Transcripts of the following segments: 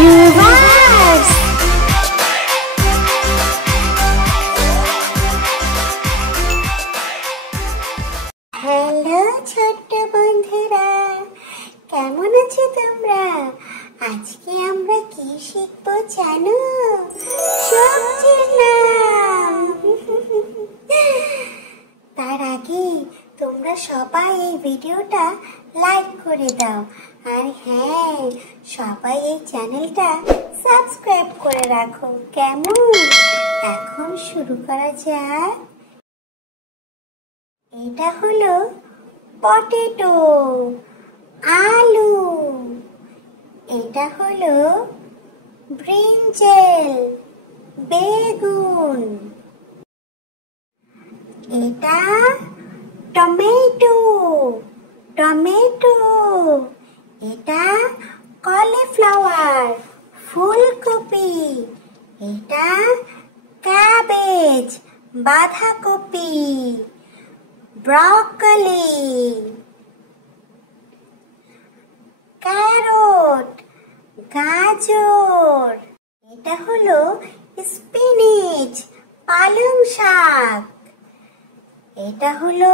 Reverse. Hello ছোট্ট বন্ধুরা, কেমন আছো তোমরা? আজকে আমরা কি শিখবো জানো? সবজির নাম। তার আগে তোমরা সবাই এই ভিডিওটা লাইক করে দাও, আর হ্যাঁ, সবাই এই চ্যানেলটা সাবস্ক্রাইব করে রাখো, কেমন? এখন শুরু করা যাক। এটা হলো পটেটো, আলু। এটা হলো ব্রিঞ্জাল, বেগুন। এটা টমেটো, টমেটো। এটা কলিফ্লাওয়ার, ফুলকপি। এটা ক্যাবেজ, বাঁধাকপি। ব্রকলি, ক্যারট, গাজর। এটা হলো স্পিনিচ, পালং শাক। এটা হলো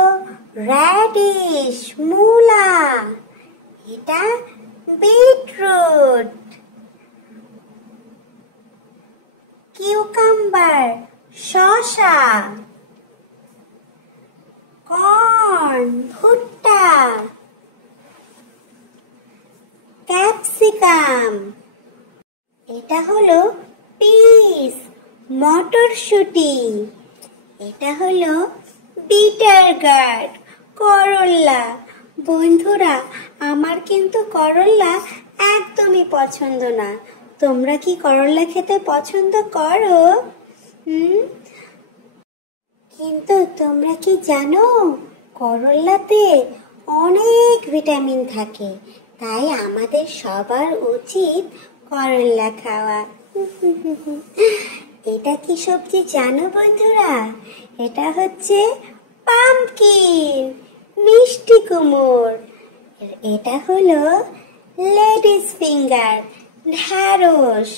র্যাডিশ, মূলা। এটা বিটরুট, কিউকাম্বার, শসা। কর্ন, ভুট্টা। ক্যাপসিকাম। এটা হলো পিস, মটরশুঁটি। এটা হলো বিটার গার্ড, করল্লা। বন্ধুরা, আমার কিন্তু করল্লা একদমই পছন্দ না। তোমরা কি করল্লা খেতে পছন্দ করো? কিন্তু তোমরা কি জানো, করল্লাতে অনেক ভিটামিন থাকে, তাই আমাদের সবার উচিত করল্লা খাওয়া। এটা কি সবজি জানো বন্ধুরা? এটা হচ্ছে পাম্পকিন, মিষ্টি কুমড়। এটা হলো লেডিস ফিঙ্গার, ঢ্যাঁড়স।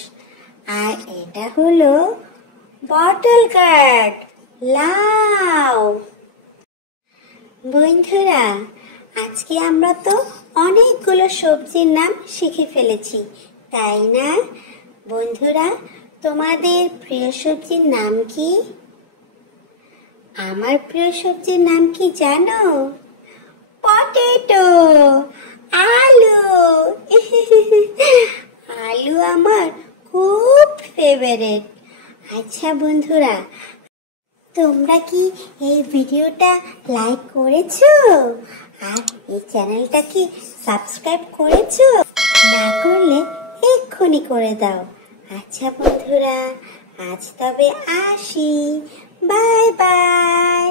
আর এটা হলো বটল গার্ড, লাউ। বন্ধুরা, আজকে আমরা তো অনেকগুলো সবজির নাম শিখে ফেলেছি, তাই না? বন্ধুরা, তোমাদের প্রিয় সবজির নাম কি? আমার প্রিয় সবজির নাম কি জানো? পটেটো, আলু। আলু আমার খুব ফেভারিট। আচ্ছা বন্ধুরা, তোমরা কি এই ভিডিওটা লাইক করেছো? আর এই চ্যানেলটা কি সাবস্ক্রাইব করেছো? না করলে এক্ষুনি করে দাও। আচ্ছা বন্ধুরা, আজ তবে আসি। Bye bye.